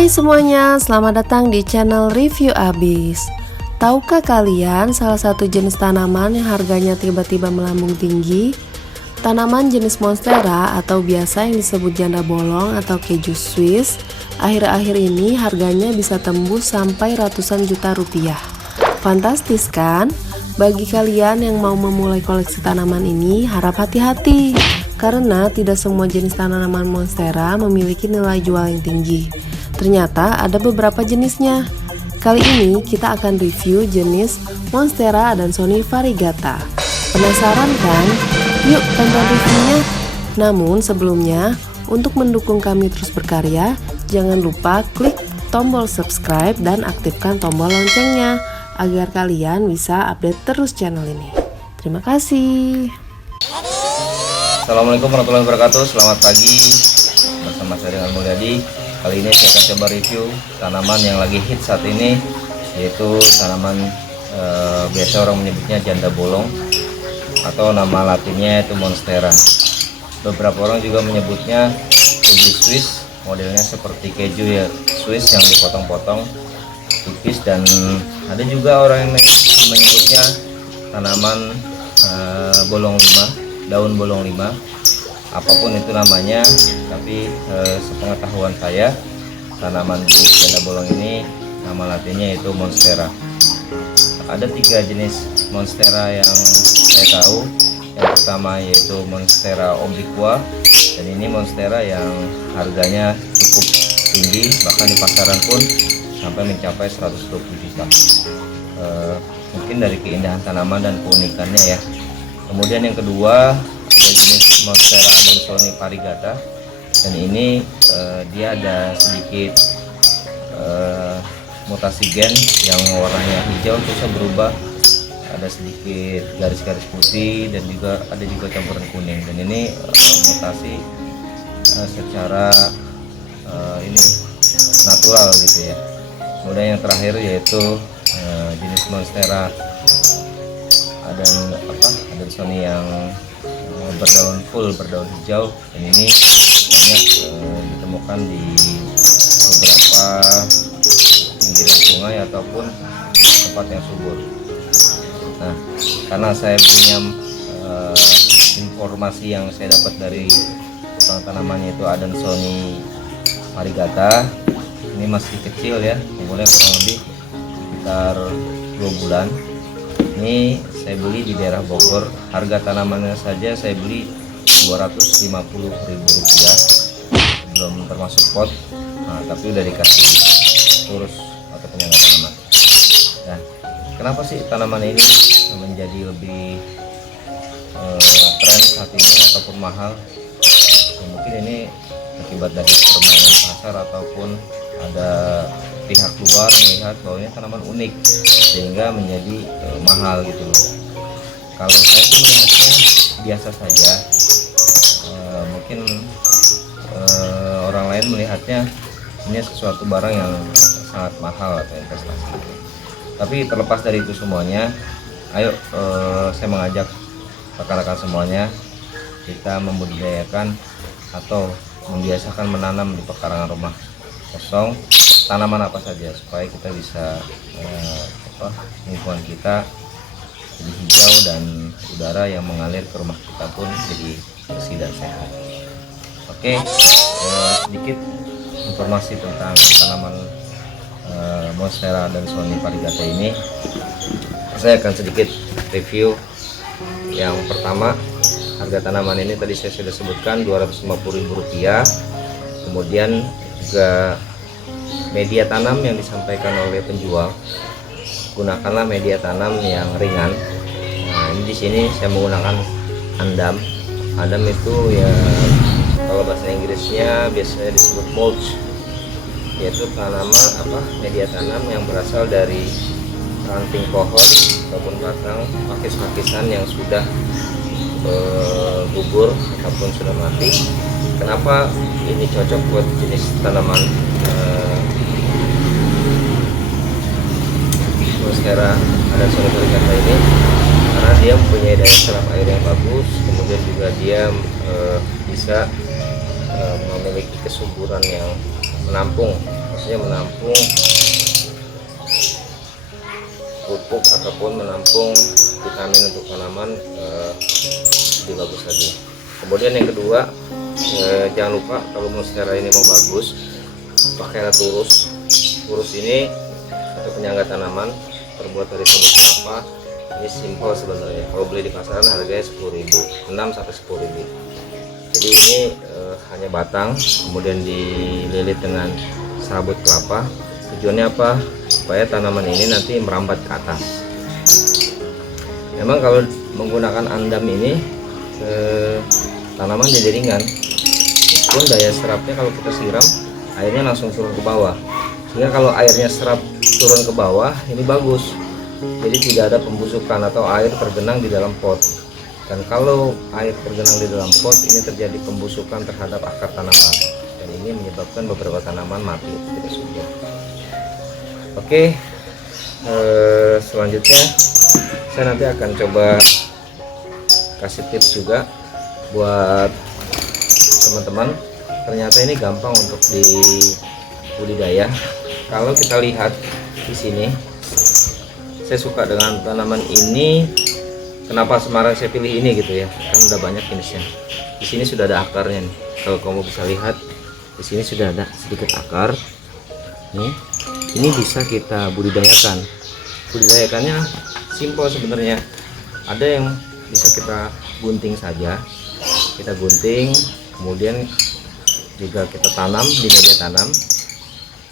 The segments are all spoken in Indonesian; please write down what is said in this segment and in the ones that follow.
Hai semuanya, selamat datang di channel Review Abis. Tahukah kalian salah satu jenis tanaman yang harganya tiba-tiba melambung tinggi? Tanaman jenis monstera atau biasa yang disebut janda bolong atau keju Swiss, akhir-akhir ini harganya bisa tembus sampai ratusan juta rupiah. Fantastis kan? Bagi kalian yang mau memulai koleksi tanaman ini, harap hati-hati karena tidak semua jenis tanaman monstera memiliki nilai jual yang tinggi. Ternyata ada beberapa jenisnya. Kali ini kita akan review jenis Monstera adansonii variegata. Penasaran kan? Yuk tonton reviewnya. Namun sebelumnya, untuk mendukung kami terus berkarya, jangan lupa klik tombol subscribe dan aktifkan tombol loncengnya agar kalian bisa update terus channel ini. Terima kasih. Assalamualaikum warahmatullahi wabarakatuh. Selamat pagi, bersama saya dengan Mulyadi. Kali ini saya akan coba review tanaman yang lagi hit saat ini, yaitu tanaman biasa orang menyebutnya janda bolong atau nama latinnya itu monstera. Beberapa orang juga menyebutnya keju Swiss, modelnya seperti keju ya Swiss yang dipotong-potong tipis, dan ada juga orang yang menyebutnya tanaman bolong lima, daun bolong lima. Apapun itu namanya, tapi sepengetahuan saya tanaman jenis janda bolong ini nama latinnya itu monstera. Ada 3 jenis monstera yang saya tahu. Yang pertama yaitu monstera obliqua, dan ini monstera yang harganya cukup tinggi, bahkan di pasaran pun sampai mencapai 120 juta. Mungkin dari keindahan tanaman dan keunikannya ya. Kemudian yang kedua ada jenis Monstera adansonii variegata, dan ini dia ada sedikit mutasi gen yang warnanya hijau terus berubah, ada sedikit garis-garis putih dan juga ada campuran kuning, dan ini mutasi secara ini natural gitu ya. Kemudian yang terakhir yaitu jenis Monstera adansonii yang berdaun hijau, dan ini banyak ditemukan di beberapa pinggiran sungai ataupun tempat yang subur. Nah, karena saya punya informasi yang saya dapat dari tukang tanamannya itu adansonii variegata, ini masih kecil ya, umurnya kurang lebih sekitar 2 bulan. Ini saya beli di daerah Bogor. Harga tanamannya saja saya beli Rp250.000, belum termasuk pot. Nah, tapi udah dikasih urus atau penyangga tanaman. Nah, kenapa sih tanaman ini menjadi lebih tren saat ini ataupun mahal? Ya, mungkin ini akibat dari permainan pasar ataupun ada pihak luar melihat bahwa ini tanaman unik sehingga menjadi mahal gitu loh. Kalau saya sih melihatnya biasa saja. Mungkin orang lain melihatnya ini sesuatu barang yang sangat mahal atau investasi. Tapi terlepas dari itu semuanya, ayo saya mengajak rekan-rekan semuanya kita membudidayakan atau membiasakan menanam di pekarangan rumah kosong tanaman apa saja, supaya kita bisa lingkungan kita jadi hijau dan udara yang mengalir ke rumah kita pun jadi bersih dan sehat. Oke, sedikit informasi tentang tanaman Monstera adansonii variegata ini. Saya akan sedikit review. Yang pertama, harga tanaman ini tadi saya sudah sebutkan Rp250.000. Kemudian juga media tanam yang disampaikan oleh penjual, gunakanlah media tanam yang ringan. Nah, ini di sini saya menggunakan andam. Andam itu ya kalau bahasa Inggrisnya biasanya disebut mulch, yaitu media tanam yang berasal dari ranting pohon ataupun batang pakis-pakisan yang sudah gugur ataupun sudah mati. Kenapa ini cocok buat jenis tanaman Monstera adansonii variegata ini? Karena dia mempunyai daya serap air yang bagus, kemudian juga dia bisa memiliki kesuburan yang menampung maksudnya menampung pupuk ataupun menampung vitamin untuk tanaman lebih bagus lagi. Kemudian yang kedua, jangan lupa kalau monstera ini mau bagus, pakailah turus. Turus ini untuk penyangga tanaman terbuat dari tumbuk kelapa. Ini simpel sebenarnya, kalau beli di pasaran harganya 10.000, 6 sampai 10.000. Jadi ini hanya batang, kemudian dililit dengan serabut kelapa. Tujuannya apa? Supaya tanaman ini nanti merambat ke atas. Memang kalau menggunakan andam ini tanaman jadi ringan, pun daya serapnya kalau kita siram airnya langsung turun ke bawah, sehingga kalau airnya serap turun ke bawah ini bagus, jadi tidak ada pembusukan atau air tergenang di dalam pot. Dan kalau air tergenang di dalam pot ini terjadi pembusukan terhadap akar tanaman, dan ini menyebabkan beberapa tanaman mati tidak subur. Oke, selanjutnya saya nanti akan coba kasih tips juga buat teman-teman. Ternyata ini gampang untuk dibudidaya. Kalau kita lihat di sini, saya suka dengan tanaman ini. Kenapa Semarang saya pilih ini gitu ya? Kan udah banyak jenisnya. Di sini sudah ada akarnya nih. Kalau kamu bisa lihat, di sini sudah ada sedikit akar. Nih, ini bisa kita budidayakan. Budidayakannya simpel sebenarnya. Ada yang bisa kita gunting saja. Kita gunting, kemudian juga kita tanam di media tanam,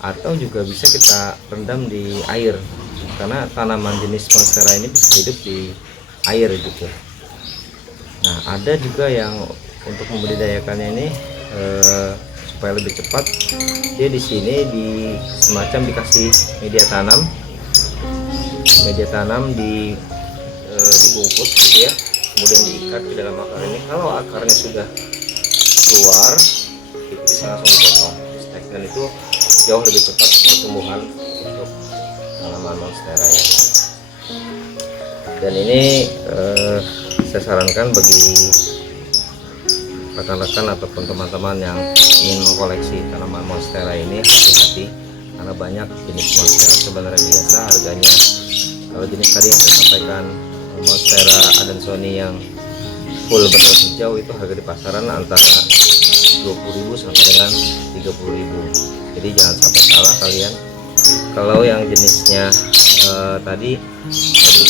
atau juga bisa kita rendam di air, karena tanaman jenis monstera ini bisa hidup di air gitu. Nah, ada juga yang untuk membudidayakannya ini supaya lebih cepat, dia di sini semacam dikasih media tanam dibungkus gitu ya, kemudian diikat ke dalam akar ini. Kalau akarnya sudah keluar, itu bisa langsung dipotong, dan itu jauh lebih cepat pertumbuhan untuk tanaman monstera ya. Dan ini saya sarankan bagi rekan-rekan ataupun teman-teman yang ingin mengkoleksi tanaman monstera ini, hati-hati, karena banyak jenis monstera sebenarnya biasa harganya. Kalau jenis tadi yang saya sampaikan, monstera adansonii yang full berdaun hijau, itu harga di pasaran antara 20.000 sampai dengan 30.000. Jadi jangan sampai salah kalian. Kalau yang jenisnya tadi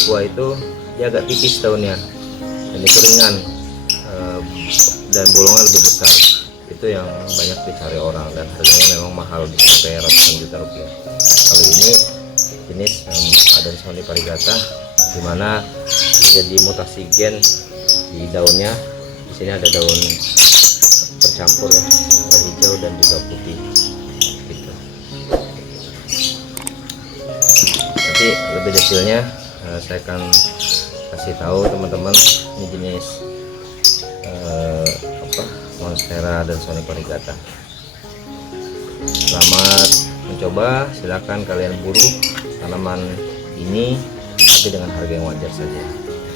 buah itu dia agak tipis daunnya, dan itu ringan, dan bolongnya lebih besar. Itu yang banyak dicari orang, dan harganya memang mahal, bisa sampai ratusan juta rupiah. Kalau ini jenis adansonii variegata, dimana jadi mutasi gen di daunnya. Di sini ada daun bercampur ya, ada hijau dan juga putih gitu. Nanti lebih detailnya saya akan kasih tahu teman-teman ini jenis monstera adansonii variegata. Selamat mencoba, silakan kalian buru tanaman ini, tapi dengan harga yang wajar saja.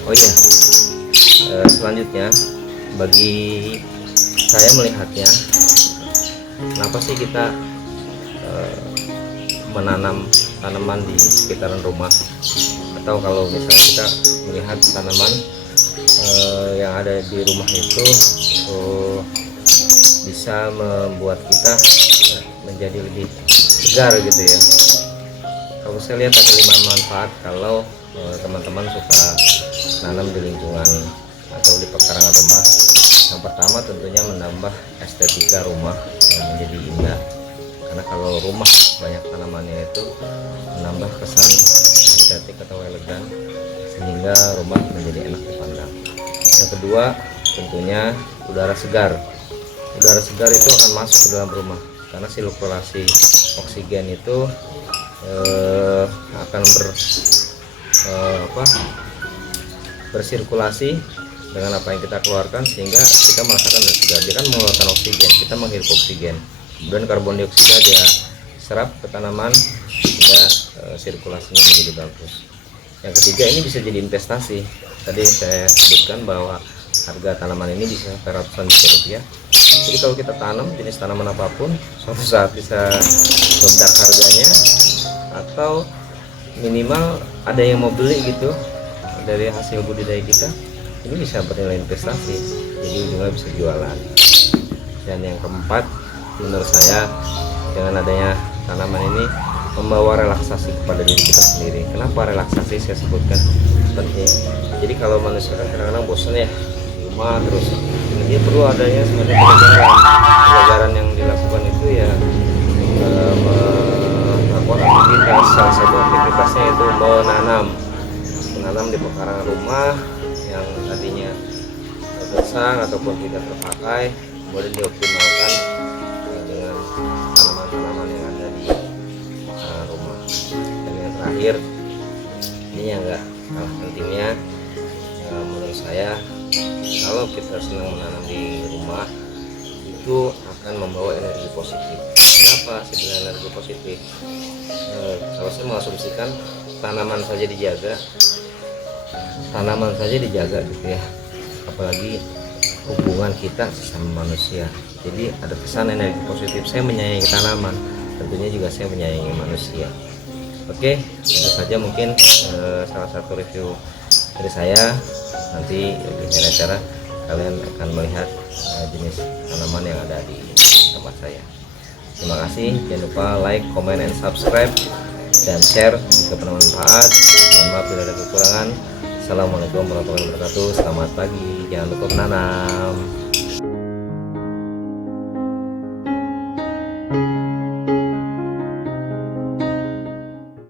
Oh iya, selanjutnya bagi saya melihatnya, kenapa sih kita menanam tanaman di sekitaran rumah, atau kalau misalnya kita melihat tanaman yang ada di rumah itu bisa membuat kita menjadi lebih segar gitu ya. Kalau saya lihat ada 5 manfaat kalau teman-teman suka nanam di lingkungan atau di pekarangan rumah. Yang pertama tentunya menambah estetika rumah yang menjadi indah, karena kalau rumah banyak tanamannya itu menambah kesan estetik atau elegan, sehingga rumah menjadi enak dipandang. Yang kedua tentunya udara segar. Udara segar itu akan masuk ke dalam rumah, karena sirkulasi oksigen itu akan bersirkulasi dengan apa yang kita keluarkan, sehingga kita merasakan segar. Dia kan mengeluarkan oksigen, kita menghirup oksigen, kemudian karbon dioksida dia serap ke tanaman, sehingga sirkulasinya menjadi bagus. Yang ketiga, ini bisa jadi investasi. Tadi saya sebutkan bahwa harga tanaman ini bisa ratusan juta rupiah. Jadi kalau kita tanam jenis tanaman apapun, suatu saat bisa meledak harganya, atau minimal ada yang mau beli gitu dari hasil budidaya kita, ini bisa bernilai investasi, jadi ujungnya bisa jualan. Dan yang keempat, menurut saya dengan adanya tanaman ini membawa relaksasi kepada diri kita sendiri. Kenapa relaksasi saya sebutkan penting? Jadi kalau manusia kan kadang-kadang bosan ya di rumah terus, dia perlu adanya sebenarnya penyegaran yang dilakukan itu ya, melakukan aktivitas. Salah satu aktivitasnya itu menanam di pekarangan rumah yang tadinya gersang ataupun tidak terpakai, boleh dioptimalkan dengan tanaman-tanaman yang ada di rumah. Dan yang terakhir, ini yang enggak kalah pentingnya, menurut saya, kalau kita senang menanam di rumah itu akan membawa energi positif. Kenapa saya bilang energi positif? Kalau saya mengasumsikan tanaman saja dijaga gitu ya, apalagi hubungan kita sesama manusia. Jadi ada kesan energi positif. Saya menyayangi tanaman, tentunya juga saya menyayangi manusia. Oke, itu saja mungkin salah satu review dari saya. Nanti di lain acara kalian akan melihat jenis tanaman yang ada di tempat saya. Terima kasih, jangan lupa like, comment, and subscribe, dan share jika bermanfaat. Mohon maaf bila ada kekurangan. Assalamualaikum warahmatullahi wabarakatuh. Selamat pagi, jangan lupa menanam.